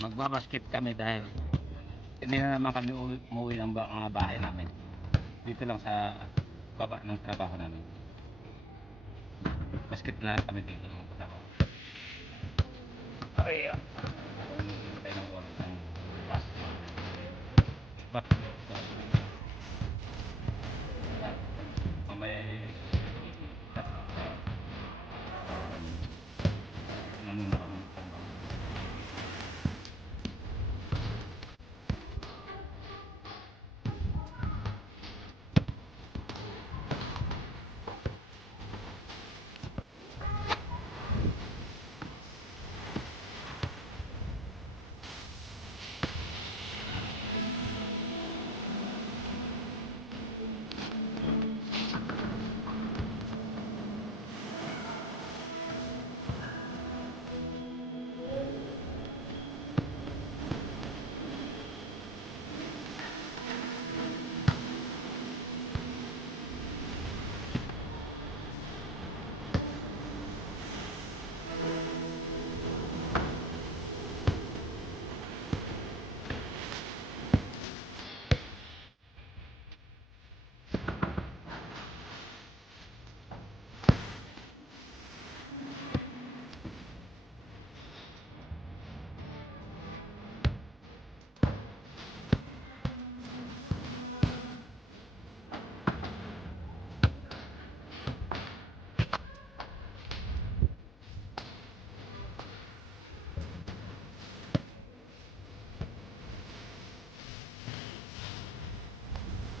Magbabasket kami dahil hindi na naman kami umuwi ng mga bahay namin. Dito lang sa baba ng trabaho namin. Basket na lang kami dito. Ay, tayo ng oras ng basket. Basket. Mamaya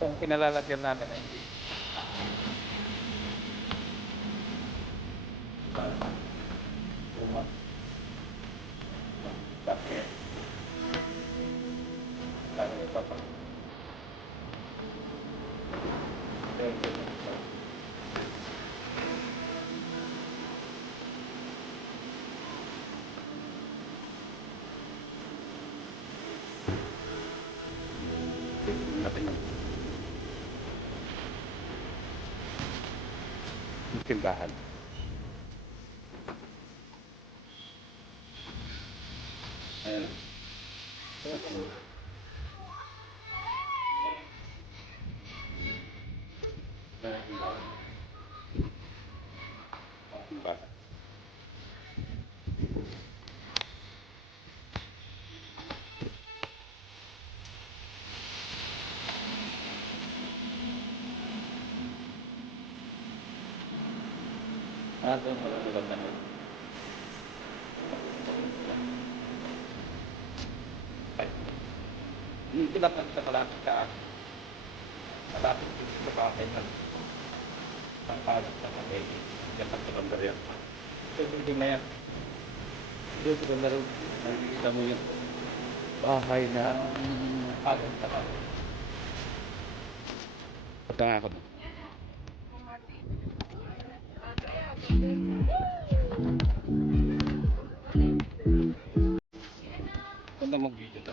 kung kinalalagyan namin ay tindahan. Ayan. Doon pala nila tayo. Hindi dapat sa malapit sa akin. Malapit sa bahay ng pagpalit sa kapay. Diyan sa kalendar yan. Ito building na yan. Ito sa kalendar. Nakikita mo yung bahay na pagod sa kapay. Punta nga ako doon. Punta mag-video to.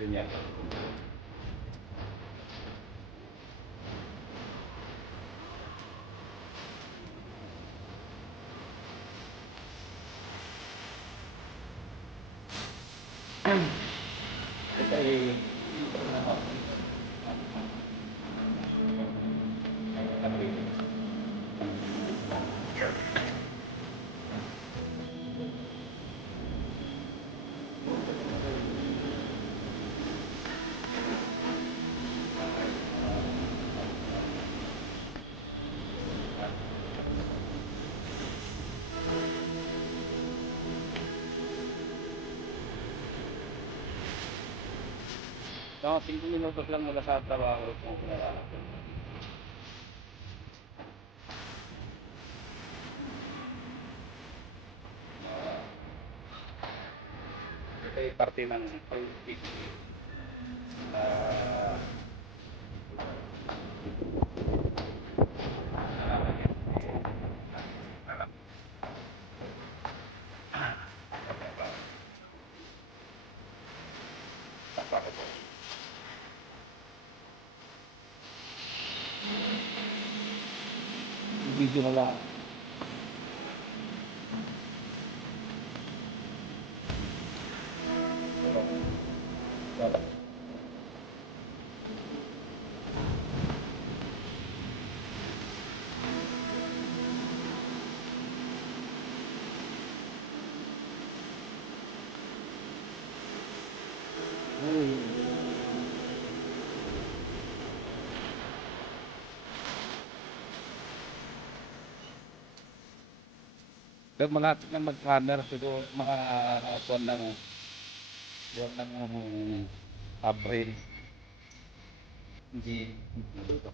Ganyan. Ito ay no, 5 minutos lang mula sa trabaho kung kailangan ko. Ito ay parte ng ah, video na lang. Pero malapit na mag-camera siguro mga buwan ng Abril. Hindi dito.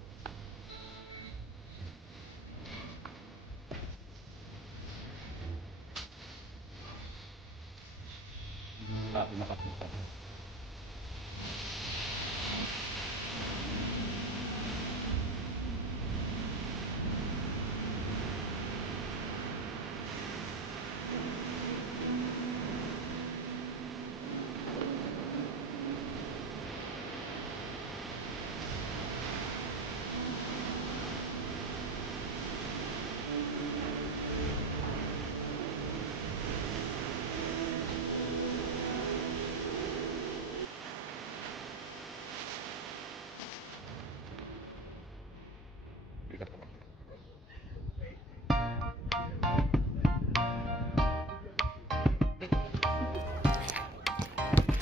Malapit na kapunta.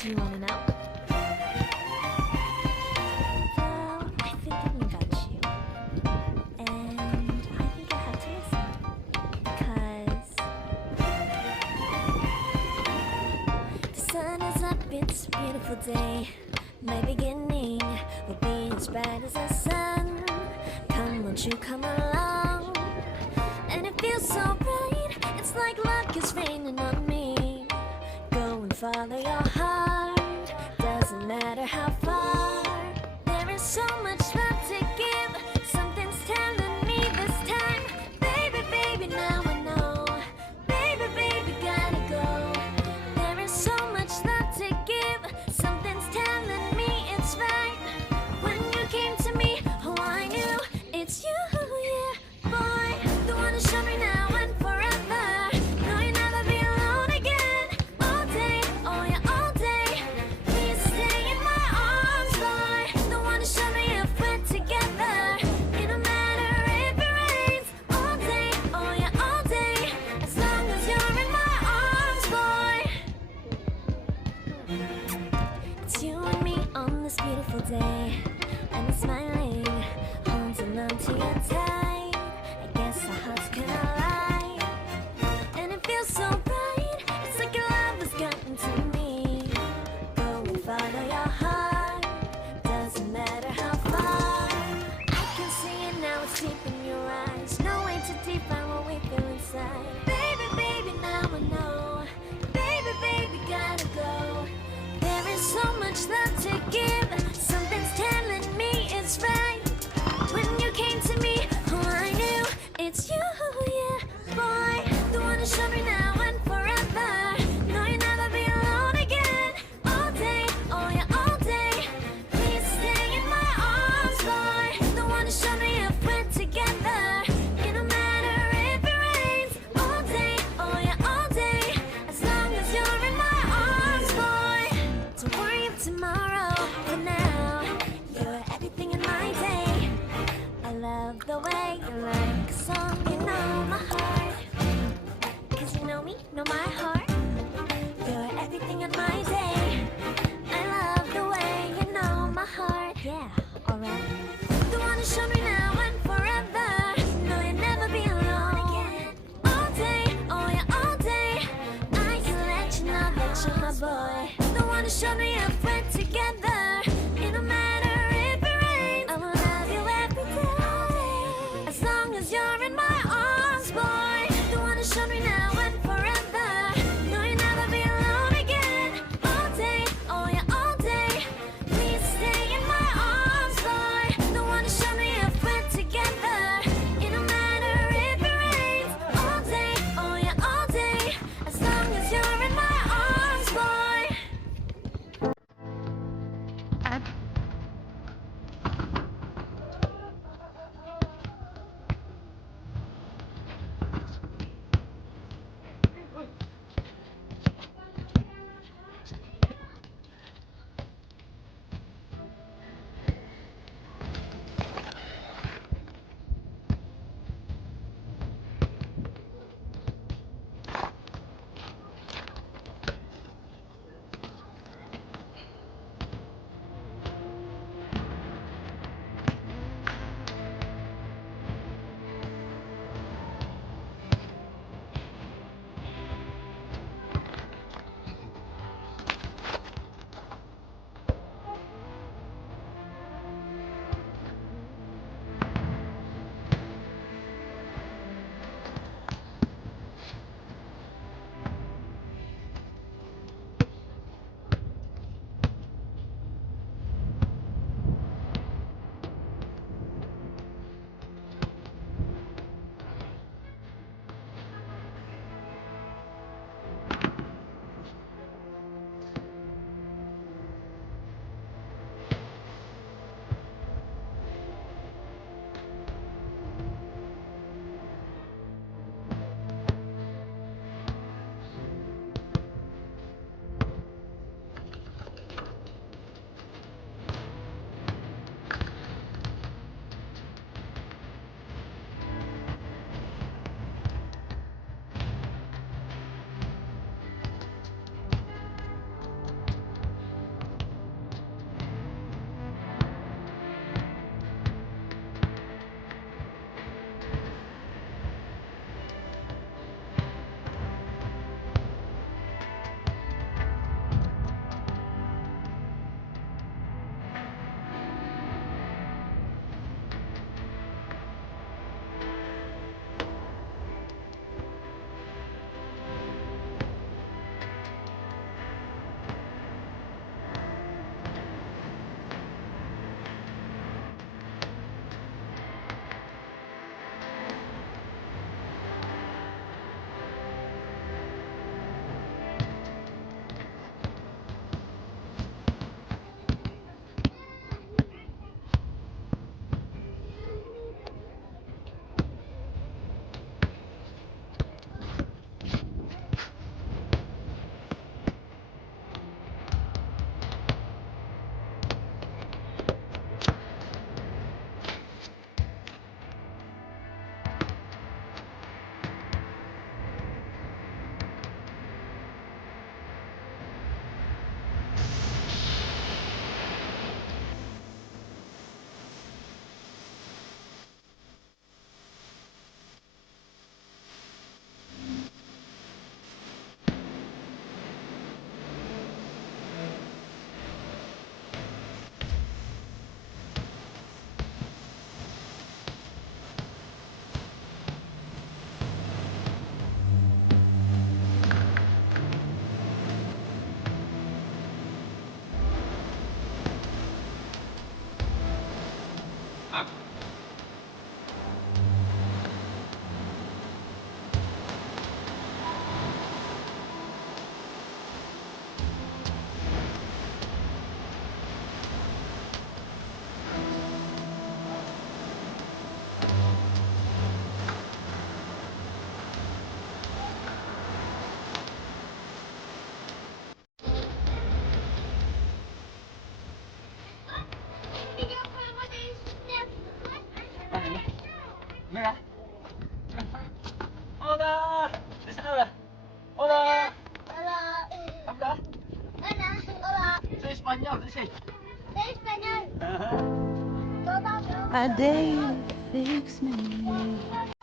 Do you want to know? Well, I've been thinking about you. And I think I have to listen. Because the sun is up, it's a beautiful day. My beginning will be as bright as the sun. Come, won't you come along? And it feels so bright, it's like luck is raining on me. Go and follow your heart, doesn't matter how far. There is so much love to give, something's telling me this time. Baby, baby, now I know. Baby, baby, gotta go. There is so much love to give, something's telling me it's right. When you came to me, oh, I knew it's you, yeah, boy. The one who showed me now and forever. No, you'll never be alone again. All day, oh yeah, all day. Please stay in my arms, boy. The one who showed me if we're together. It don't matter if it rains. All day, oh yeah, all day. As long as you're in my arms, boy. It's you and me on this beautiful day. I'm smiling, holding on to your tight. I guess our hearts can align. And it feels so bright, it's like your love has gotten to me. Go and follow your heart, doesn't matter how far. I can see it now, it's deep in your eyes. No way to define what we feel inside. Baby, baby, now I know. Baby, baby, gotta go. There is so much love to give, something's telling me it's right. When you came to me, oh, I knew it's you, yeah. Mira. Hola. ¿De qué hablas? Hola. Hola. Habla. Hola. Hola. Soy español, dice. Soy español. Ajá. Todo. A day to fix me.